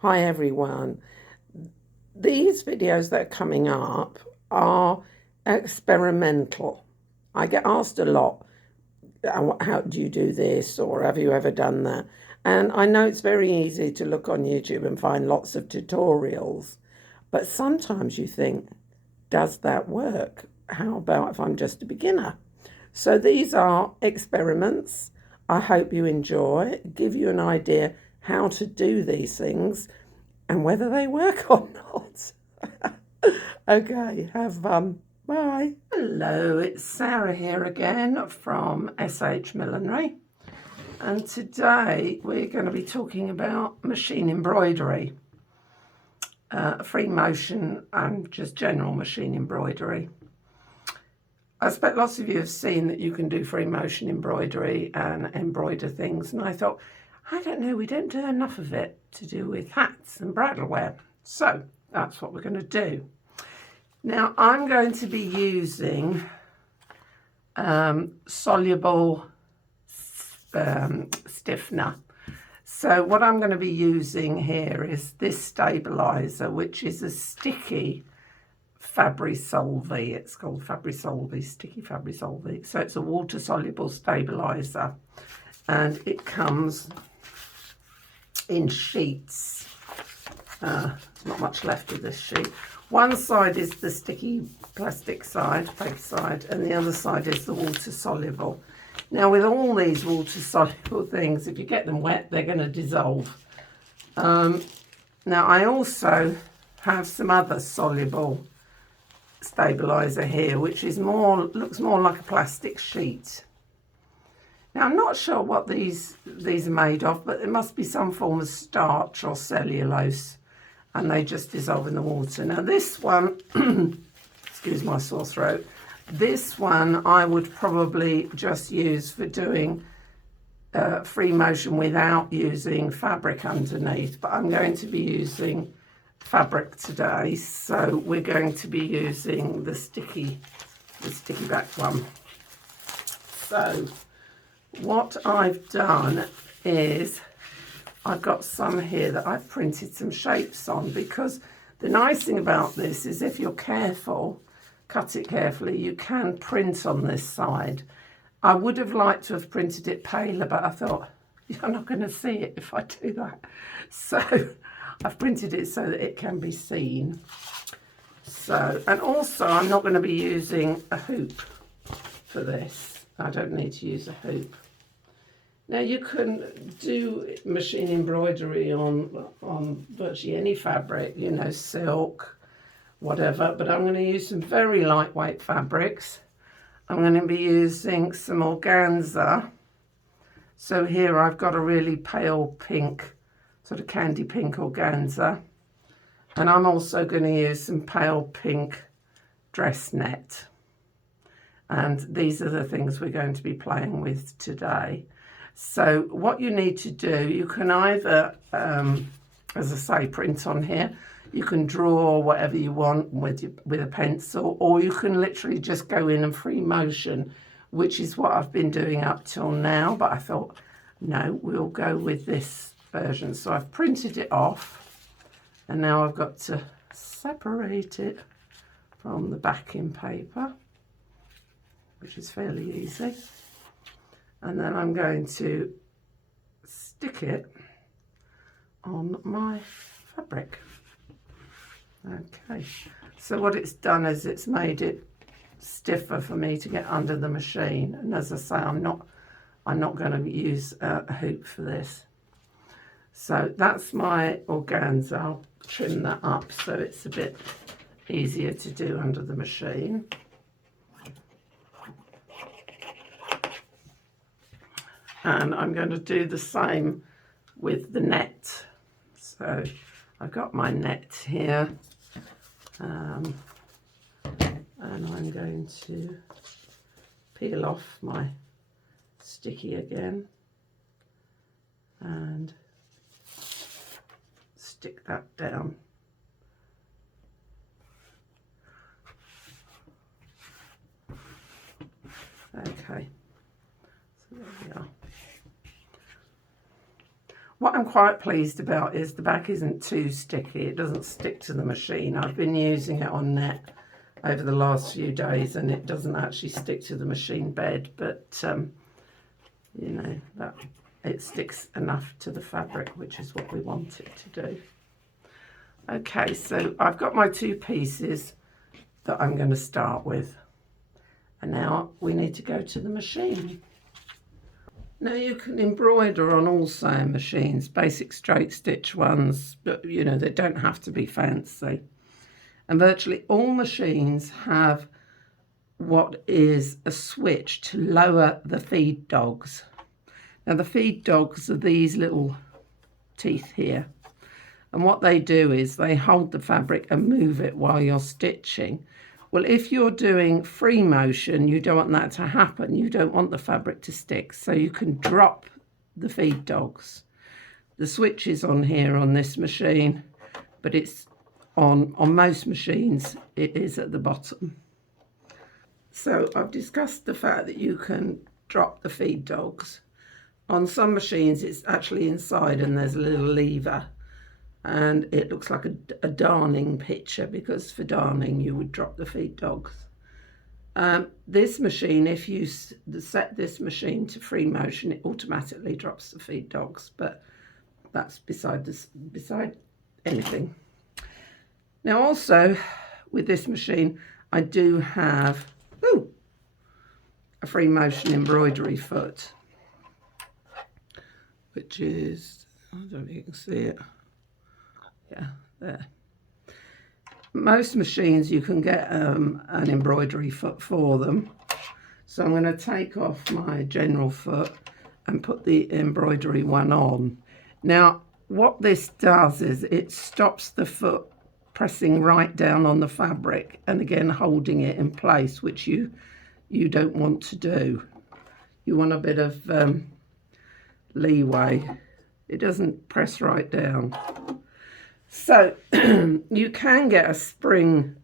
Hi everyone. These videos that are coming up are experimental. I get asked a lot, how do you do this, or have you ever done that? And I know it's very easy to look on YouTube and find lots of tutorials, but sometimes you think, does that work? How about if I'm just a beginner? So these are experiments. I hope you enjoy, give you an idea how to do these things and whether they work or not. Okay, have fun. Bye. Hello, it's Sarah here again from SH Millinery. And today we're going to be talking about machine embroidery, free motion and just general machine embroidery. I expect lots of you have seen that you can do free motion embroidery and embroider things, and I thought, I don't know, we don't do enough of it to do with hats and bridal wear. So that's what we're going to do. Now I'm going to be using soluble stiffener. So what I'm going to be using here is this stabilizer, which is a sticky Fabri-Solvi. It's called Fabri-Solvi, sticky Fabri-Solvi. So it's a water-soluble stabilizer, and it comes in sheets. Not much left of this sheet. One side is the sticky plastic side, paper side, and the other side is the water-soluble. Now with all these water-soluble things, if you get them wet, they're going to dissolve. Now I also have some other soluble stabilizer here, which is looks more like a plastic sheet. Now I'm not sure what these are made of, but it must be some form of starch or cellulose, and they just dissolve in the water. Now this one, excuse my sore throat, this one I would probably just use for doing free motion without using fabric underneath, but I'm going to be using fabric today, so we're going to be using the sticky back one. So what I've done is I've got some here that I've printed some shapes on, because the nice thing about this is if you're careful, cut it carefully, you can print on this side. I would have liked to have printed it paler, but I thought, you're not going to see it if I do that. So I've printed it so that it can be seen. So, and also I'm not going to be using a hoop for this. I don't need to use a hoop. Now you can do machine embroidery on virtually any fabric, you know, silk, whatever, but I'm going to use some very lightweight fabrics. I'm going to be using some organza. So here I've got a really pale pink, sort of candy pink organza. And I'm also going to use some pale pink dress net. And these are the things we're going to be playing with today. So what you need to do, you can either, as I say, print on here. You can draw whatever you want with a pencil, or you can literally just go in and free motion, which is what I've been doing up till now. But I thought, no, we'll go with this version. So I've printed it off, and now I've got to separate it from the backing paper, which is fairly easy. And then I'm going to stick it on my fabric. Okay, so what it's done is it's made it stiffer for me to get under the machine. And as I say, I'm not going to use a hoop for this. So that's my organza. I'll trim that up so it's a bit easier to do under the machine. And I'm going to do the same with the net. So I've got my net here, and I'm going to peel off my sticky again and stick that down. Okay, so there we are. What I'm quite pleased about is the back isn't too sticky. It doesn't stick to the machine. I've been using it on net over the last few days and it doesn't actually stick to the machine bed, but you know, that it sticks enough to the fabric, which is what we want it to do. Okay, so I've got my 2 pieces that I'm going to start with, and now we need to go to the machine. Now you can embroider on all sewing machines, basic straight stitch ones, but you know, they don't have to be fancy. And virtually all machines have what is a switch to lower the feed dogs. Now the feed dogs are these little teeth here. And what they do is they hold the fabric and move it while you're stitching. Well, if you're doing free motion, you don't want that to happen. You don't want the fabric to stick, so you can drop the feed dogs. The switch is on here on this machine, but it's on most machines, it is at the bottom. So I've discussed the fact that you can drop the feed dogs. On some machines, it's actually inside and there's a little lever. And it looks like a darning picture, because for darning you would drop the feed dogs. This machine, if you set this machine to free motion, it automatically drops the feed dogs, but that's beside anything. Now also with this machine I do have a free motion embroidery foot, which is, I don't know if you can see it. Yeah, there. Most machines you can get an embroidery foot for them. So I'm going to take off my general foot and put the embroidery one on. Now, what this does is it stops the foot pressing right down on the fabric and again holding it in place, which you don't want to do. You want a bit of leeway. It doesn't press right down. So you can get a sprung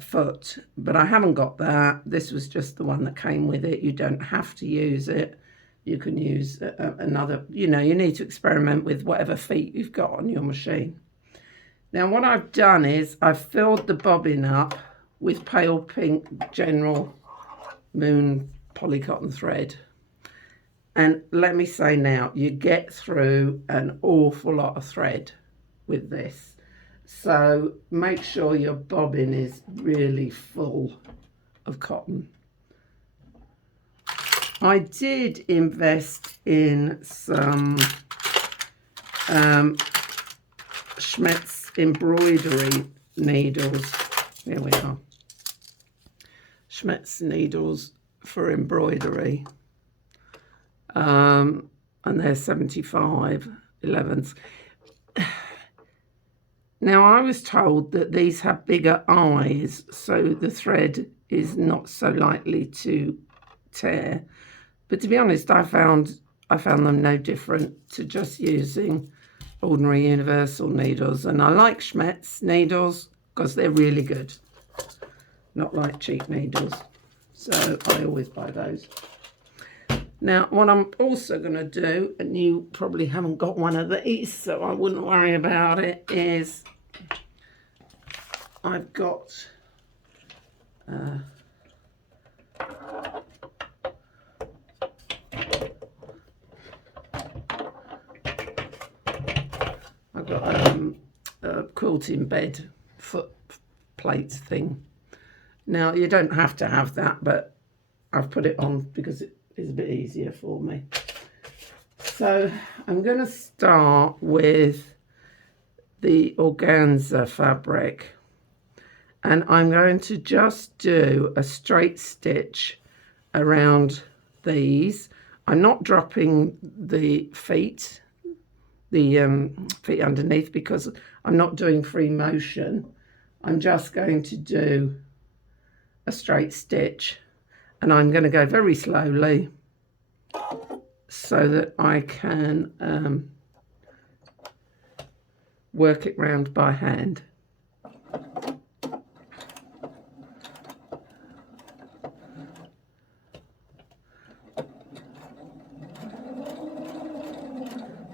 foot, but I haven't got that. This was just the one that came with it. You don't have to use it. You can use another, you know, you need to experiment with whatever feet you've got on your machine. Now what I've done is I've filled the bobbin up with pale pink General Moon polycotton thread. And let me say now, you get through an awful lot of thread with this. So make sure your bobbin is really full of cotton. I did invest in some Schmetz embroidery needles. Here we are. Schmetz needles for embroidery. And they're 75/11s. Now I was told that these have bigger eyes, so the thread is not so likely to tear. But to be honest, I found them no different to just using ordinary universal needles. And I like Schmetz needles because they're really good, not like cheap needles. So I always buy those. Now, what I'm also going to do, and you probably haven't got one of these, so I wouldn't worry about it, is I've got a quilting bed foot plate thing. Now, you don't have to have that, but I've put it on because it is a bit easier for me. So I'm going to start with the organza fabric, and I'm going to just do a straight stitch around these. I'm not dropping the feet underneath because I'm not doing free motion. I'm just going to do a straight stitch, and I'm going to go very slowly so that I can work it round by hand.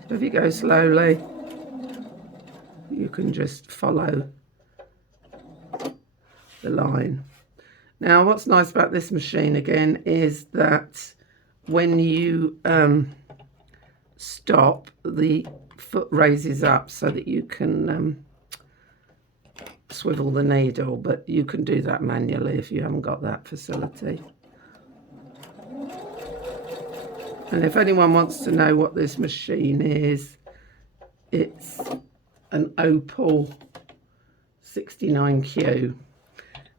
If you go slowly, you can just follow the line. Now, what's nice about this machine again is that when you stop, the foot raises up so that you can swivel the needle, but you can do that manually if you haven't got that facility. And if anyone wants to know what this machine is, it's an Opal 69Q.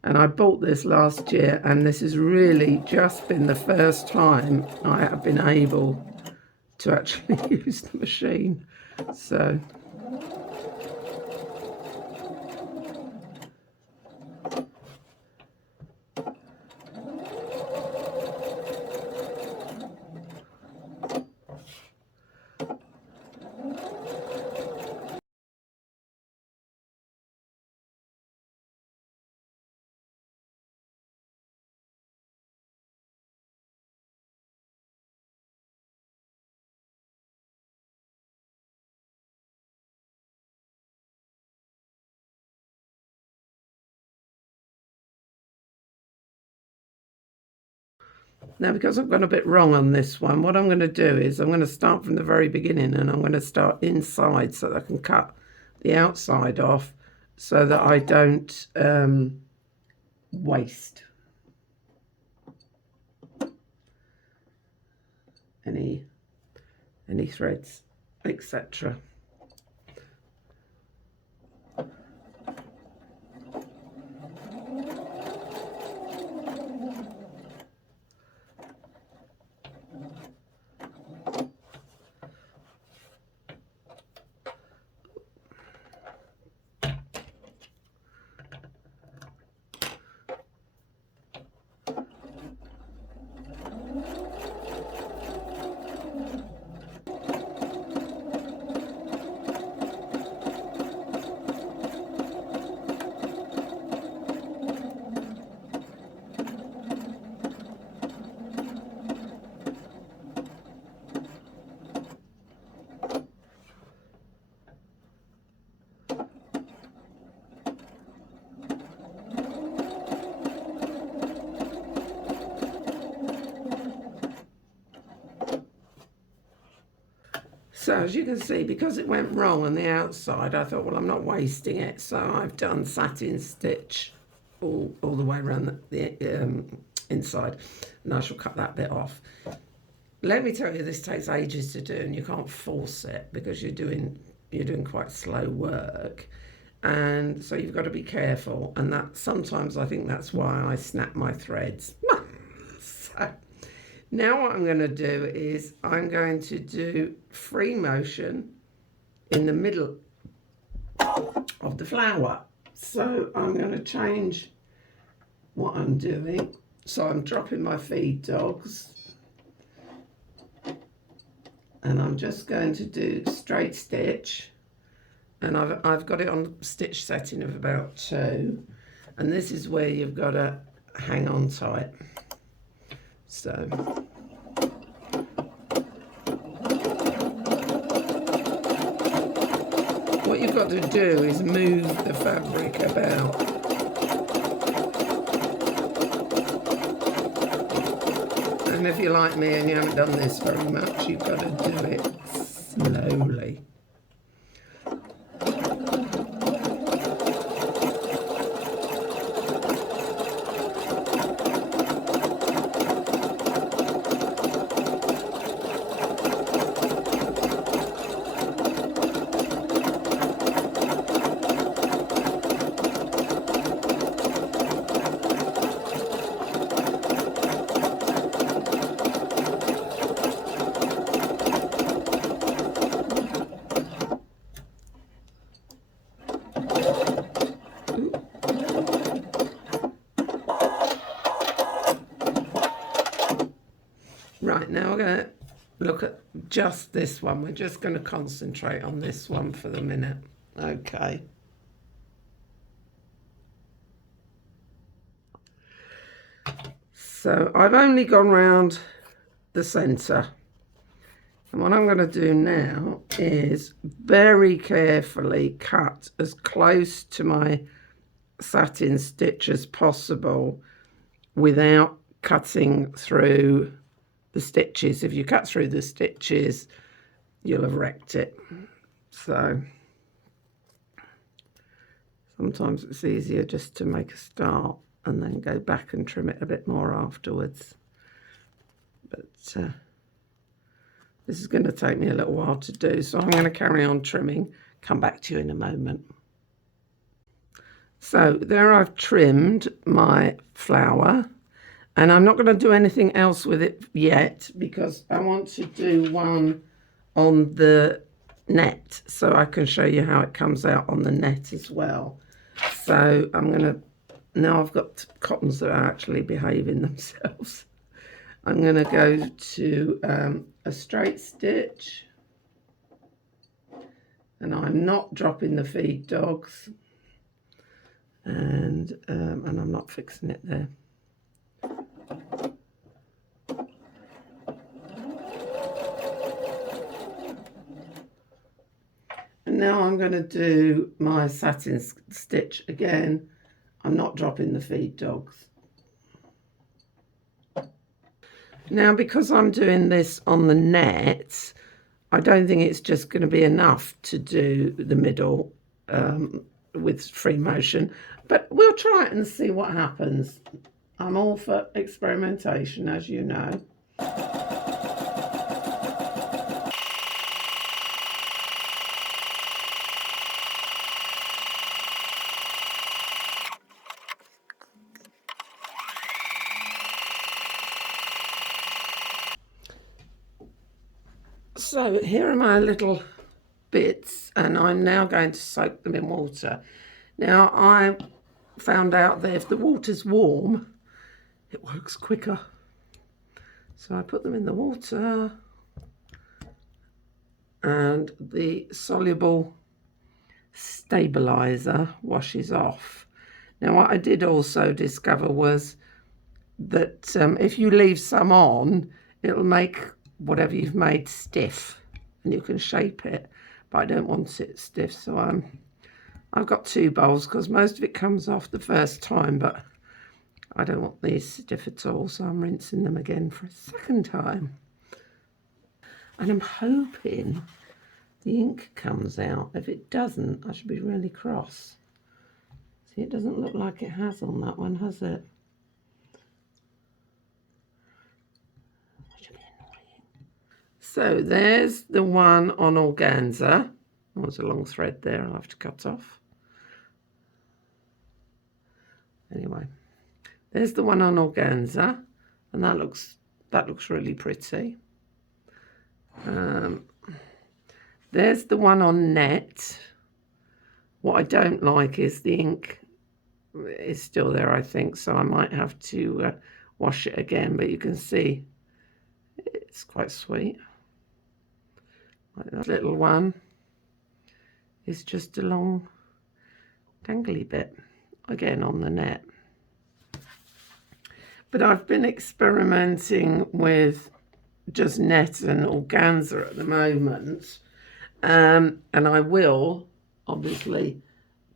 And I bought this last year, and this has really just been the first time I have been able to actually use the machine. So now, because I've gone a bit wrong on this one, what I'm going to do is I'm going to start from the very beginning, and I'm going to start inside so that I can cut the outside off so that I don't waste any threads, etc. So as you can see, because it went wrong on the outside, I thought, well, I'm not wasting it. So I've done satin stitch all the way around the inside, and I shall cut that bit off. Let me tell you, this takes ages to do, and you can't force it because you're doing quite slow work. And so you've got to be careful, and that sometimes I think that's why I snap my threads. So now what I'm going to do is I'm going to do free motion in the middle of the flower. So I'm going to change what I'm doing. So I'm dropping my feed dogs, and I'm just going to do straight stitch, and I've got it on stitch setting of about 2, and this is where you've got to hang on tight. So what you've got to do is move the fabric about. And if you're like me and you haven't done this very much, you've got to do it slowly. Right, now we're going to look at just this one. We're just going to concentrate on this one for the minute. Okay. So I've only gone round the centre. And what I'm going to do now is very carefully cut as close to my satin stitch as possible without cutting through the stitches. If you cut through the stitches, you'll have wrecked it. So sometimes it's easier just to make a start and then go back and trim it a bit more afterwards. But this is going to take me a little while to do, so I'm going to carry on trimming. Come back to you in a moment. So there I've trimmed my flower, and I'm not going to do anything else with it yet because I want to do one on the net so I can show you how it comes out on the net as well. So I'm going to, now I've got cottons that are actually behaving themselves, I'm going to go to a straight stitch, and I'm not dropping the feed dogs, and I'm not fixing it there. And now I'm going to do my satin stitch again. I'm not dropping the feed dogs. Now, because I'm doing this on the net, I don't think it's just going to be enough to do the middle with free motion, but we'll try it and see what happens. I'm all for experimentation, as you know. So here are my little bits, and I'm now going to soak them in water. Now, I found out that if the water's warm, it works quicker. So I put them in the water, and the soluble stabilizer washes off. Now, what I did also discover was that if you leave some on, it'll make whatever you've made stiff, and you can shape it, but I don't want it stiff, so I've got 2 bowls because most of it comes off the first time, but I don't want these stiff at all, so I'm rinsing them again for a second time. And I'm hoping the ink comes out. If it doesn't, I should be really cross. See, it doesn't look like it has on that one, has it? So there's the one on organza. Oh, there's a long thread there I'll have to cut off. Anyway, there's the one on organza, and that looks really pretty. There's the one on net. What I don't like is the ink is still there, I think, so I might have to wash it again, but you can see it's quite sweet. Like that little one is just a long dangly bit, again on the net. But I've been experimenting with just net and organza at the moment, and I will obviously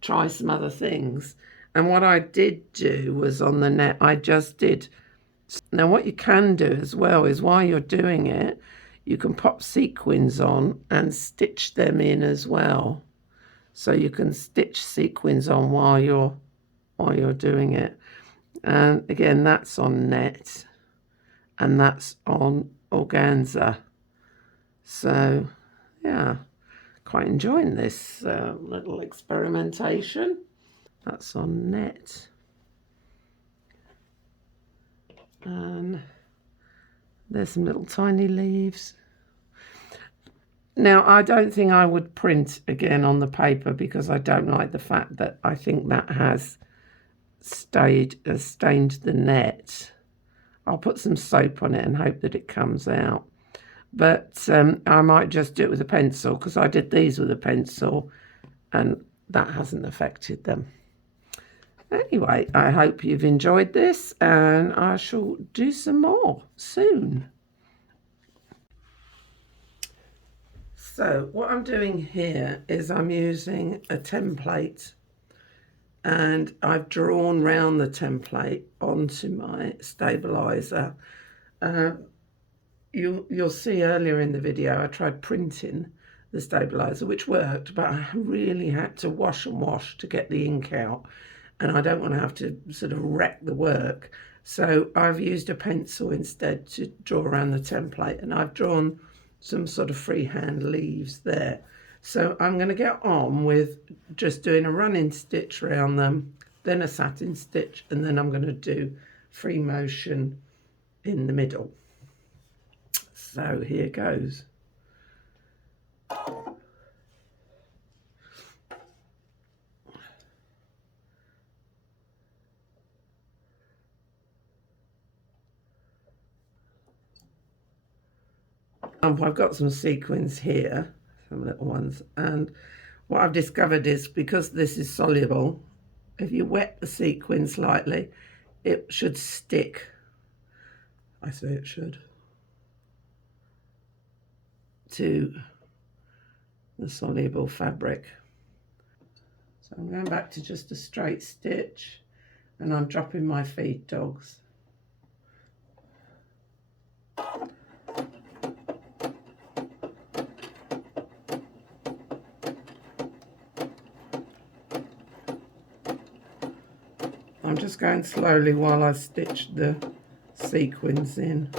try some other things. And what I did do was on the net, I just did. Now what you can do as well is while you're doing it, you can pop sequins on and stitch them in as well. So you can stitch sequins on while you're doing it. And again, that's on net and that's on organza. So yeah, quite enjoying this little experimentation. That's on net. And there's some little tiny leaves. Now, I don't think I would print again on the paper because I don't like the fact that I think that has stained the net. I'll put some soap on it and hope that it comes out. But I might just do it with a pencil because I did these with a pencil and that hasn't affected them. Anyway, I hope you've enjoyed this, and I shall do some more soon. So what I'm doing here is I'm using a template, and I've drawn round the template onto my stabilizer. You'll see earlier in the video I tried printing the stabilizer, which worked, but I really had to wash and wash to get the ink out, and I don't want to have to sort of wreck the work. So I've used a pencil instead to draw around the template, and I've drawn some sort of freehand leaves there. So I'm going to get on with just doing a running stitch around them, then a satin stitch, and then I'm going to do free motion in the middle. So here goes. I've got some sequins here, some little ones, and what I've discovered is because this is soluble, if you wet the sequin slightly, it should stick. I say it should. To the soluble fabric. So I'm going back to just a straight stitch, and I'm dropping my feed dogs. I'm just going slowly while I stitch the sequins in.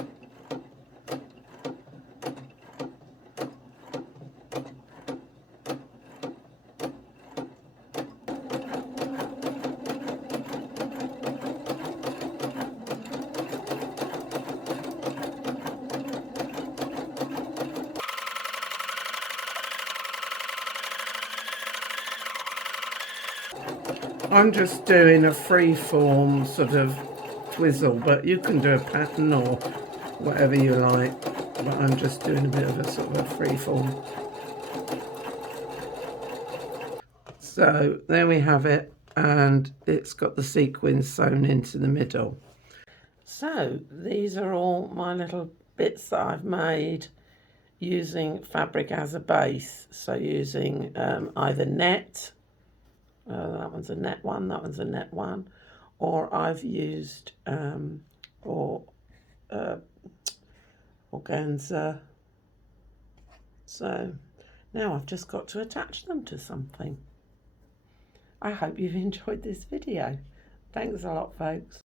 I'm just doing a free form sort of twizzle, but you can do a pattern or whatever you like, but I'm just doing a bit of a sort of a free form. So there we have it, and it's got the sequins sewn into the middle. So these are all my little bits that I've made using fabric as a base. So using either net, that one's a net one, that one's a net one, or I've used organza. So now I've just got to attach them to something. I hope you've enjoyed this video. Thanks a lot, folks.